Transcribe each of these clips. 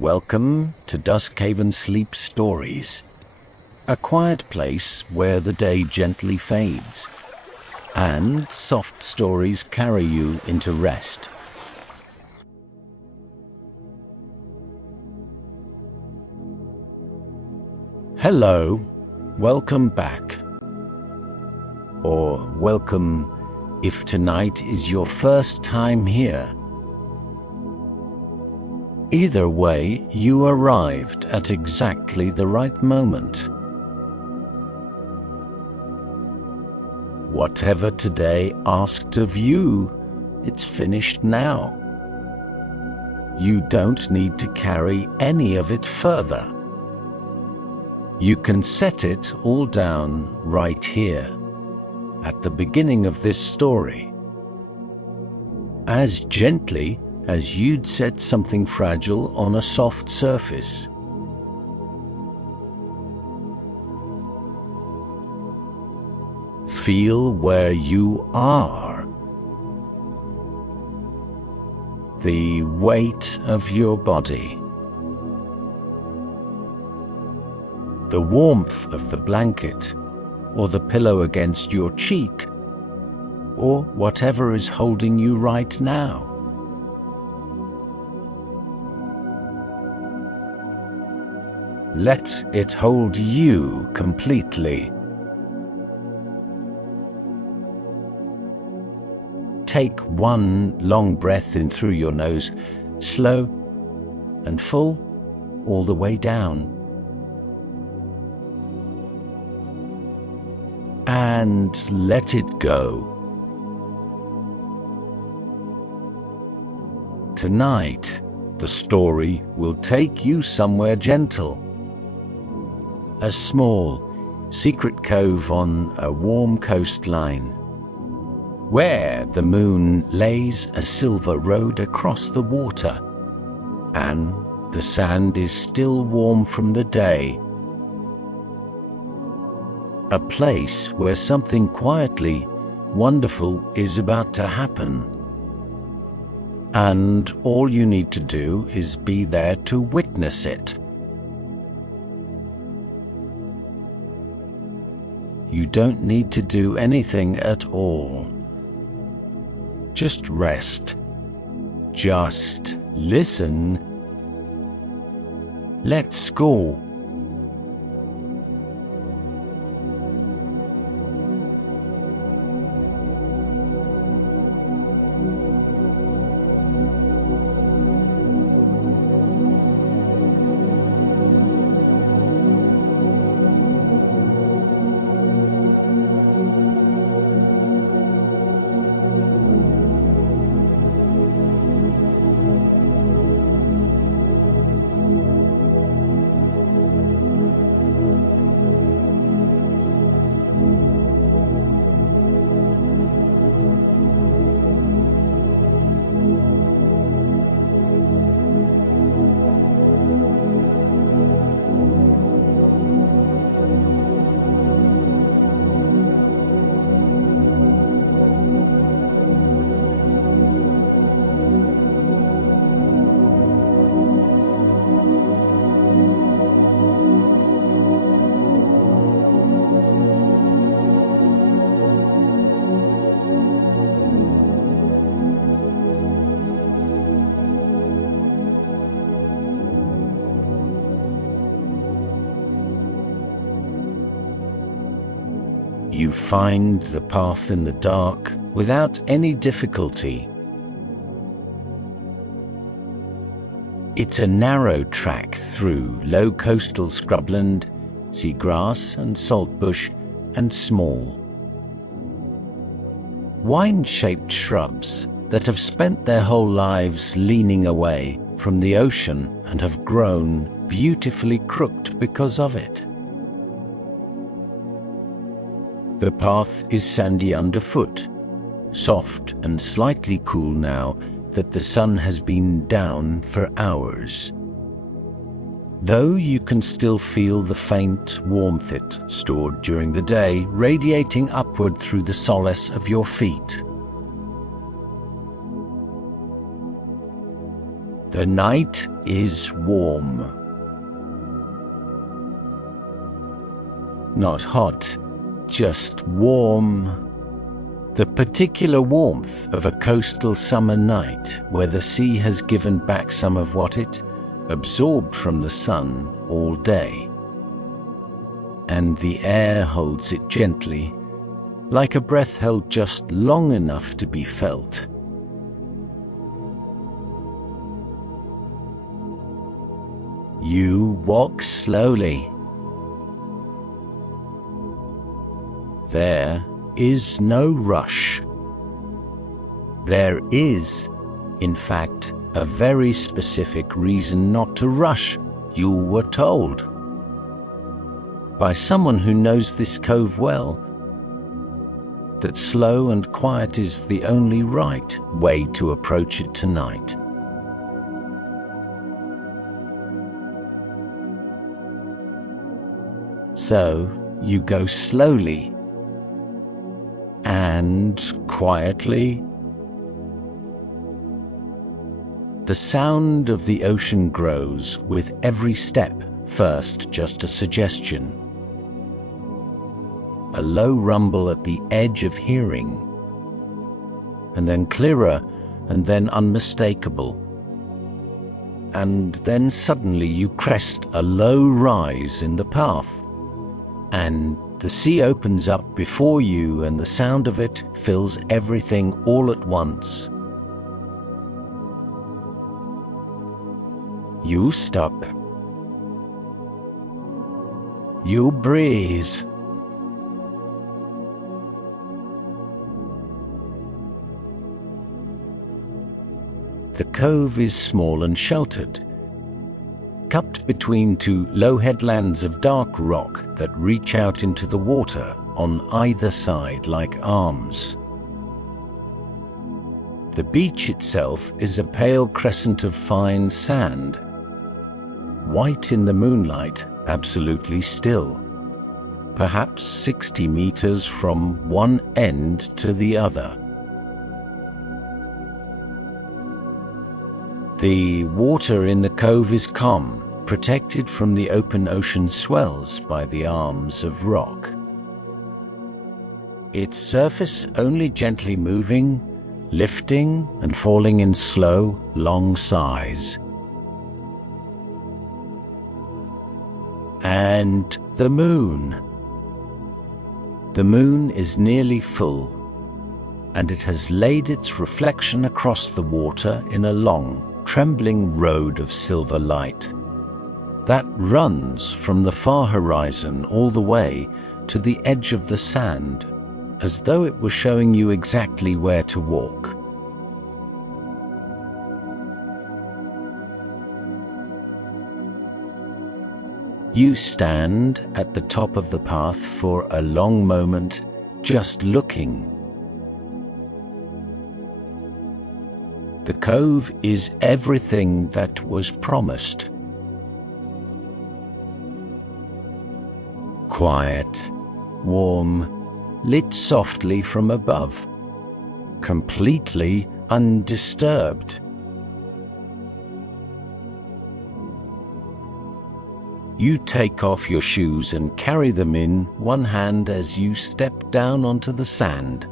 Welcome to Duskhaven Sleep Stories, a quiet place where the day gently fades, and soft stories carry you into rest. Hello, welcome back. Or welcome if tonight is your first time here. Either way, you arrived at exactly the right moment. Whatever today asked of you, it's finished now. You don't need to carry any of it further. You can set it all down right here, at the beginning of this story, as gently as you'd set something fragile on a soft surface. Feel where you are. The weight of your body. The warmth of the blanket, or the pillow against your cheek, or whatever is holding you right now. Let it hold you completely. Take one long breath in through your nose, slow and full, all the way down. And let it go. Tonight, the story will take you somewhere gentle. A small, secret cove on a warm coastline, where the moon lays a silver road across the water, and the sand is still warm from the day. A place where something quietly wonderful is about to happen. And all you need to do is be there to witness it. You don't need to do anything at all. Just rest. Just listen. Let's go. You find the path in the dark without any difficulty. It's a narrow track through low coastal scrubland, seagrass and saltbush, and small, wine-shaped shrubs that have spent their whole lives leaning away from the ocean and have grown beautifully crooked because of it. The path is sandy underfoot, soft and slightly cool now that the sun has been down for hours. Though you can still feel the faint warmth it stored during the day radiating upward through the solace of your feet. The night is warm. Not hot, just warm. The particular warmth of a coastal summer night where the sea has given back some of what it absorbed from the sun all day. And the air holds it gently, like a breath held just long enough to be felt. You walk slowly. There is no rush. There is, in fact, a very specific reason not to rush, you were told. By someone who knows this cove well, that slow and quiet is the only right way to approach it tonight. So you go slowly and quietly. The sound of the ocean grows with every step. First, just a suggestion, a low rumble at the edge of hearing, and then clearer, and then unmistakable. And then suddenly you crest a low rise in the path, and the sea opens up before you, and the sound of it fills everything all at once. You stop. You breathe. The cove is small and sheltered, cupped between two low headlands of dark rock that reach out into the water on either side like arms. The beach itself is a pale crescent of fine sand, white in the moonlight, absolutely still, perhaps 60 meters from one end to the other. The water in the cove is calm, protected from the open ocean swells by the arms of rock. Its surface only gently moving, lifting and falling in slow, long sighs. And the moon. The moon is nearly full, and it has laid its reflection across the water in a long, trembling road of silver light that runs from the far horizon all the way to the edge of the sand, as though it were showing you exactly where to walk. You stand at the top of the path for a long moment, just looking. The cove is everything that was promised. Quiet, warm, lit softly from above, completely undisturbed. You take off your shoes and carry them in one hand as you step down onto the sand.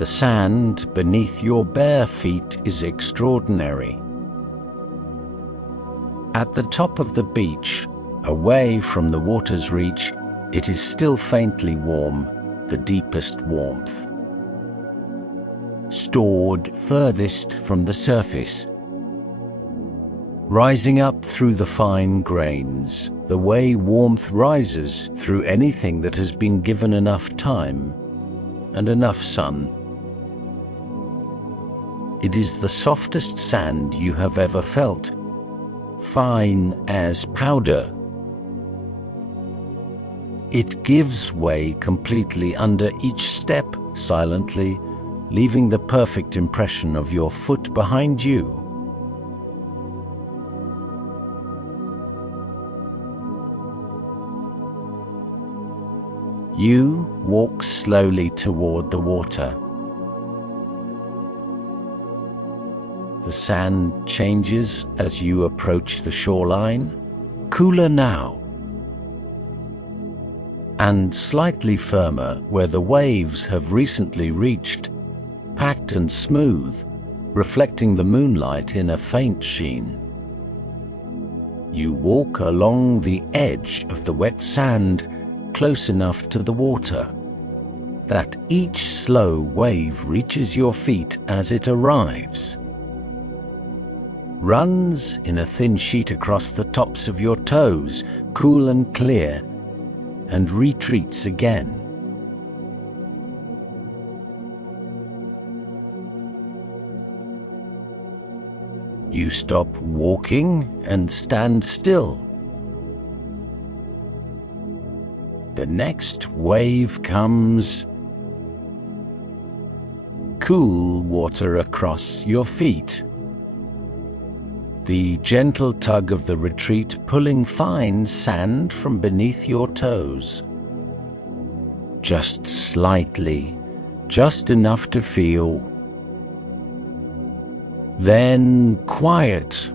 The sand beneath your bare feet is extraordinary. At the top of the beach, away from the water's reach, it is still faintly warm, the deepest warmth. Stored furthest from the surface. Rising up through the fine grains, the way warmth rises through anything that has been given enough time and enough sun. It is the softest sand you have ever felt, fine as powder. It gives way completely under each step, silently, leaving the perfect impression of your foot behind you. You walk slowly toward the water. The sand changes as you approach the shoreline, cooler now, and slightly firmer where the waves have recently reached, packed and smooth, reflecting the moonlight in a faint sheen. You walk along the edge of the wet sand, close enough to the water that each slow wave reaches your feet as it arrives, runs in a thin sheet across the tops of your toes, cool and clear, and retreats again. You stop walking and stand still. The next wave comes. Cool water across your feet. The gentle tug of the retreat pulling fine sand from beneath your toes. Just slightly, just enough to feel. Then quiet.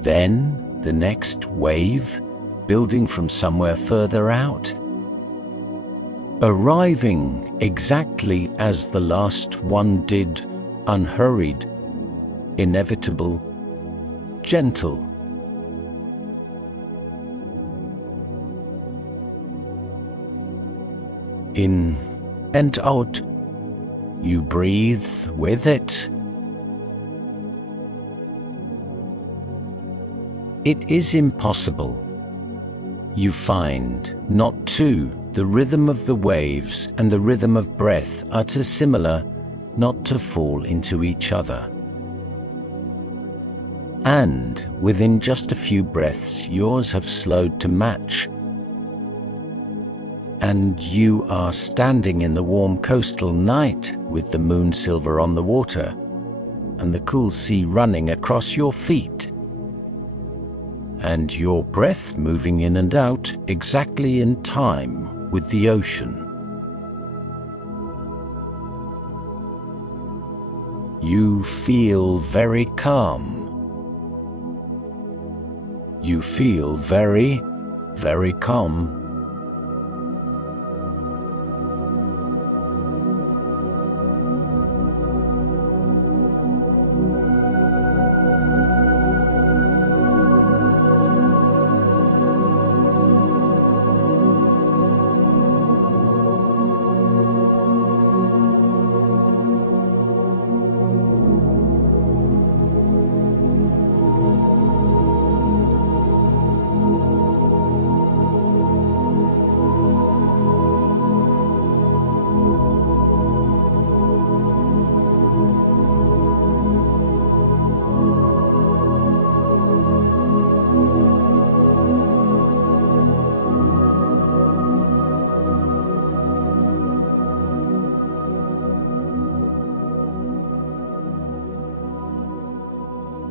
Then the next wave, building from somewhere further out. Arriving exactly as the last one did, unhurried, inevitable, gentle. In and out, you breathe with it. It is impossible, you find, not to. The rhythm of the waves and the rhythm of breath are too similar not to fall into each other. And within just a few breaths, yours have slowed to match. And you are standing in the warm coastal night with the moon silver on the water and the cool sea running across your feet. And your breath moving in and out exactly in time with the ocean. You feel very calm. You feel very, very calm.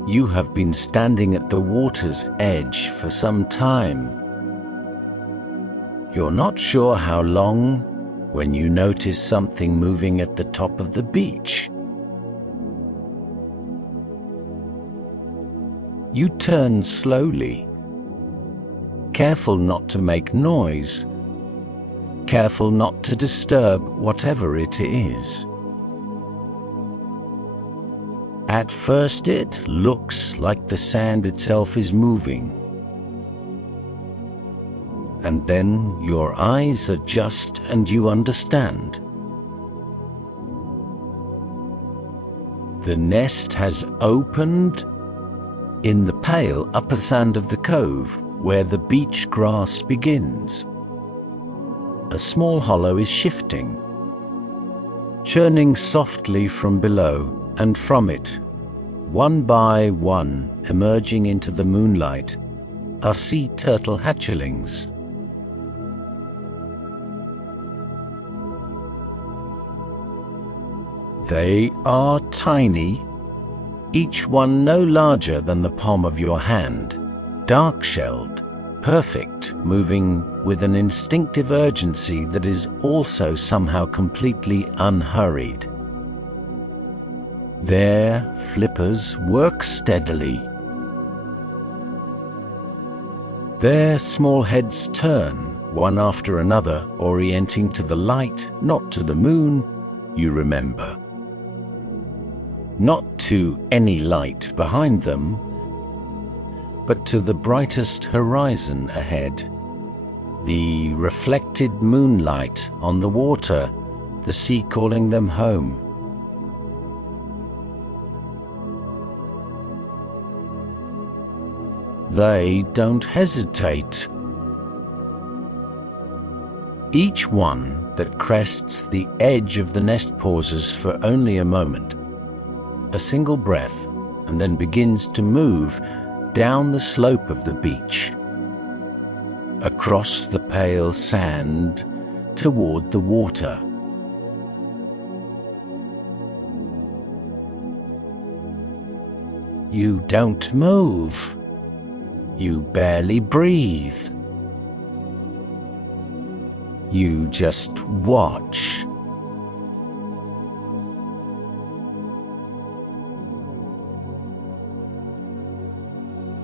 You have been standing at the water's edge for some time. You're not sure how long when you notice something moving at the top of the beach. You turn slowly, careful not to make noise, careful not to disturb whatever it is. At first it looks like the sand itself is moving. And then your eyes adjust and you understand. The nest has opened in the pale upper sand of the cove where the beach grass begins. A small hollow is shifting, churning softly from below, and from it, one by one, emerging into the moonlight, are sea turtle hatchlings. They are tiny, each one no larger than the palm of your hand, dark-shelled, perfect, moving with an instinctive urgency that is also somehow completely unhurried. Their flippers work steadily. Their small heads turn, one after another, orienting to the light, not to the moon, you remember. Not to any light behind them, but to the brightest horizon ahead. The reflected moonlight on the water, the sea calling them home. They don't hesitate. Each one that crests the edge of the nest pauses for only a moment, a single breath, and then begins to move down the slope of the beach, across the pale sand toward the water. You don't move. You barely breathe. You just watch.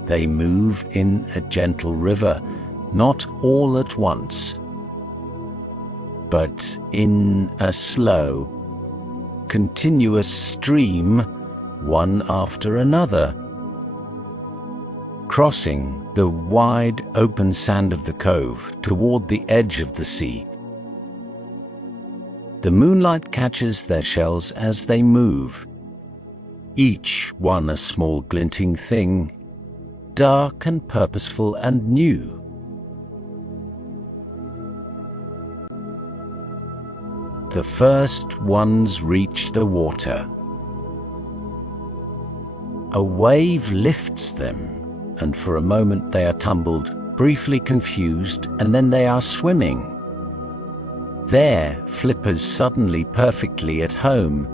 They move in a gentle river, not all at once, but in a slow, continuous stream, one after another, crossing the wide open sand of the cove toward the edge of the sea. The moonlight catches their shells as they move, each one a small glinting thing, dark and purposeful and new. The first ones reach the water. A wave lifts them, and for a moment they are tumbled, briefly confused, and then they are swimming. Their flippers suddenly perfectly at home,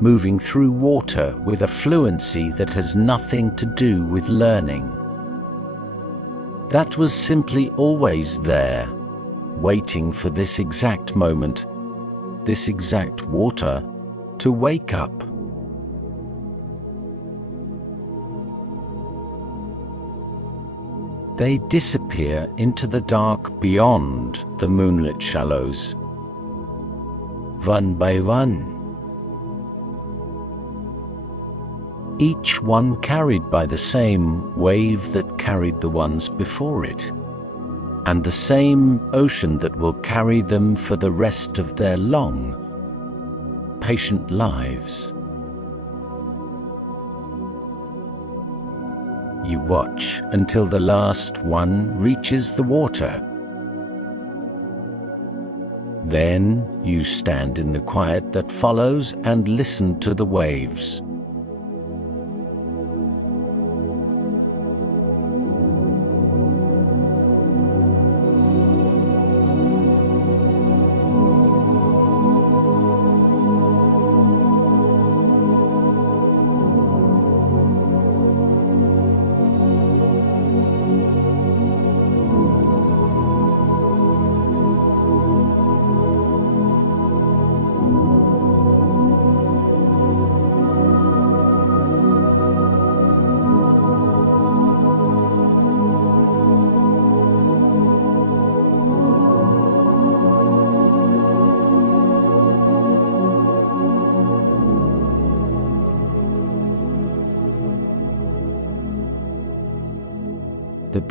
moving through water with a fluency that has nothing to do with learning. That was simply always there, waiting for this exact moment, this exact water, to wake up. They disappear into the dark beyond the moonlit shallows, one by one. Each one carried by the same wave that carried the ones before it, and the same ocean that will carry them for the rest of their long, patient lives. You watch until the last one reaches the water. Then you stand in the quiet that follows and listen to the waves.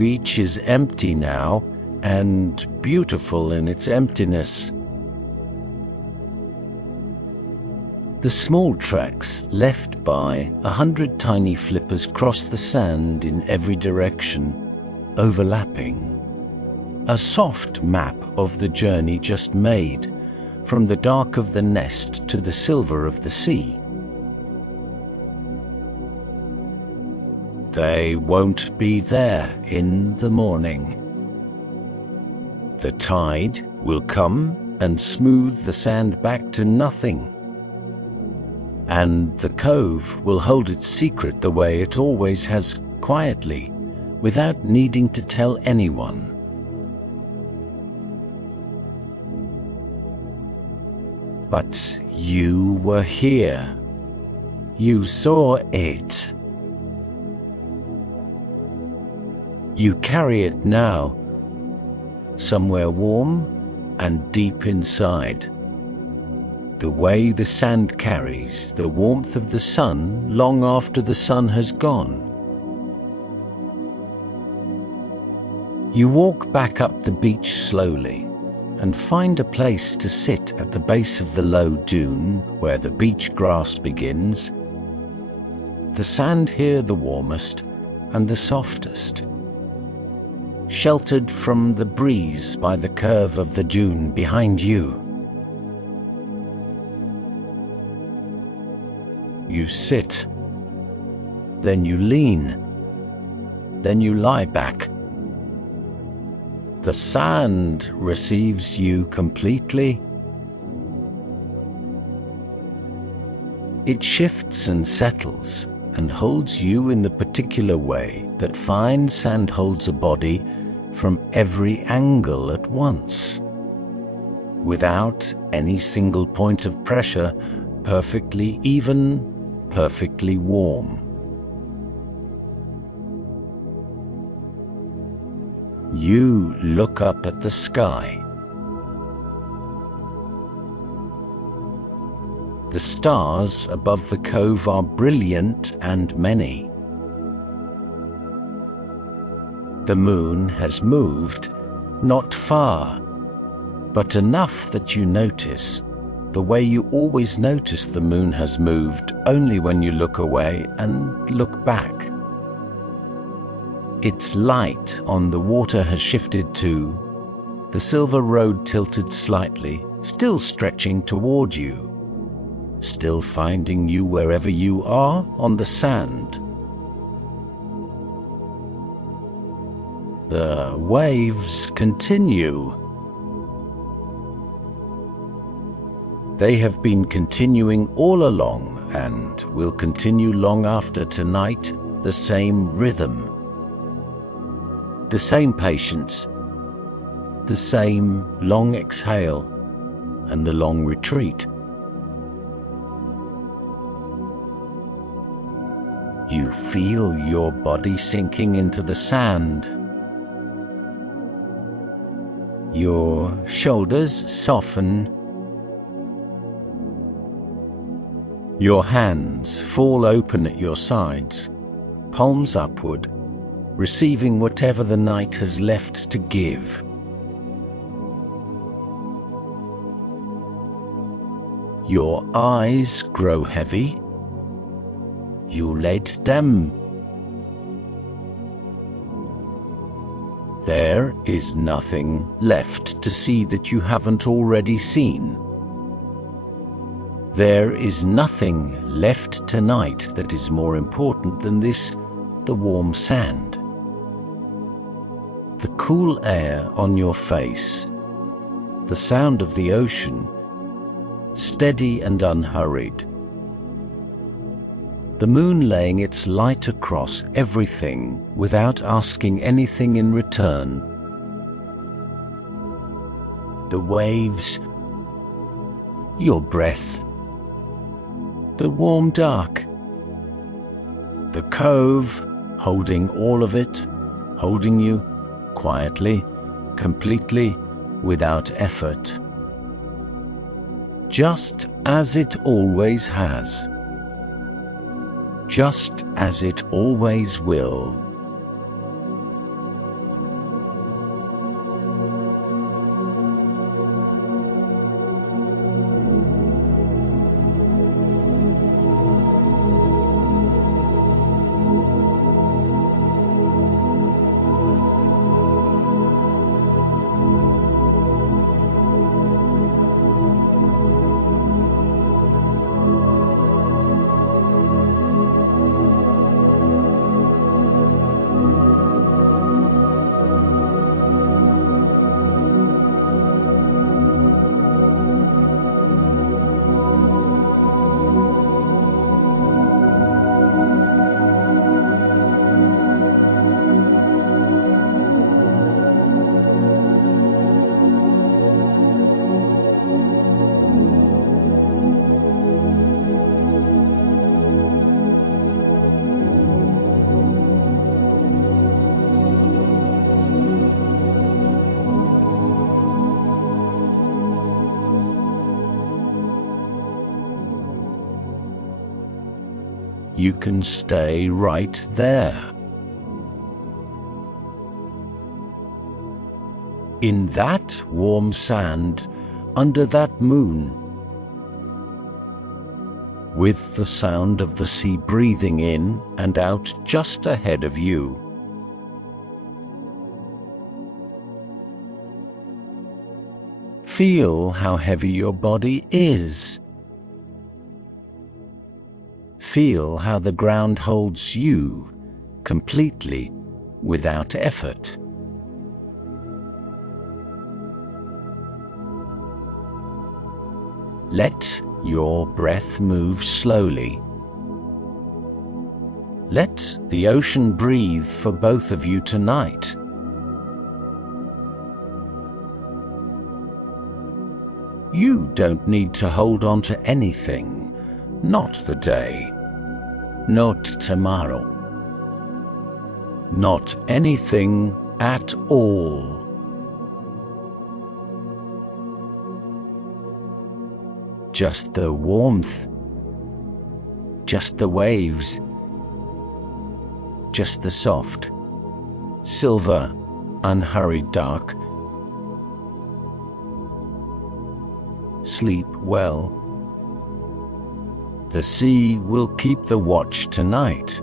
beach is empty now, and beautiful in its emptiness. The small tracks left by 100 tiny flippers cross the sand in every direction, overlapping. A soft map of the journey just made, from the dark of the nest to the silver of the sea. They won't be there in the morning. The tide will come and smooth the sand back to nothing. And the cove will hold its secret the way it always has, quietly, without needing to tell anyone. But you were here. You saw it. You carry it now, somewhere warm and deep inside. The way the sand carries the warmth of the sun long after the sun has gone. You walk back up the beach slowly and find a place to sit at the base of the low dune where the beach grass begins. The sand here the warmest and the softest, sheltered from the breeze by the curve of the dune behind you. You sit, then you lean, then you lie back. The sand receives you completely. It shifts and settles and holds you in the particular way that fine sand holds a body from every angle at once, without any single point of pressure, perfectly even, perfectly warm. You look up at the sky. The stars above the cove are brilliant and many. The moon has moved, not far, but enough that you notice, the way you always notice the moon has moved only when you look away and look back. Its light on the water has shifted too, the silver road tilted slightly, still stretching toward you, still finding you wherever you are on the sand. The waves continue. They have been continuing all along and will continue long after tonight, the same rhythm, the same patience, the same long exhale and the long retreat. You feel your body sinking into the sand. Your shoulders soften. Your hands fall open at your sides, palms upward, receiving whatever the night has left to give. Your eyes grow heavy. You let them. There is nothing left to see that you haven't already seen. There is nothing left tonight that is more important than this, the warm sand, the cool air on your face, the sound of the ocean, steady and unhurried, the moon laying its light across everything without asking anything in return, the waves, your breath, the warm dark, the cove holding all of it, holding you quietly, completely, without effort, just as it always has, just as it always will. you can stay right there. In that warm sand, under that moon, with the sound of the sea breathing in and out just ahead of you. Feel how heavy your body is. Feel how the ground holds you completely without effort. Let your breath move slowly. Let the ocean breathe for both of you tonight. You don't need to hold on to anything, not the day, not tomorrow, not anything at all. Just the warmth, just the waves, just the soft, silver, unhurried dark. Sleep well. The sea will keep the watch tonight.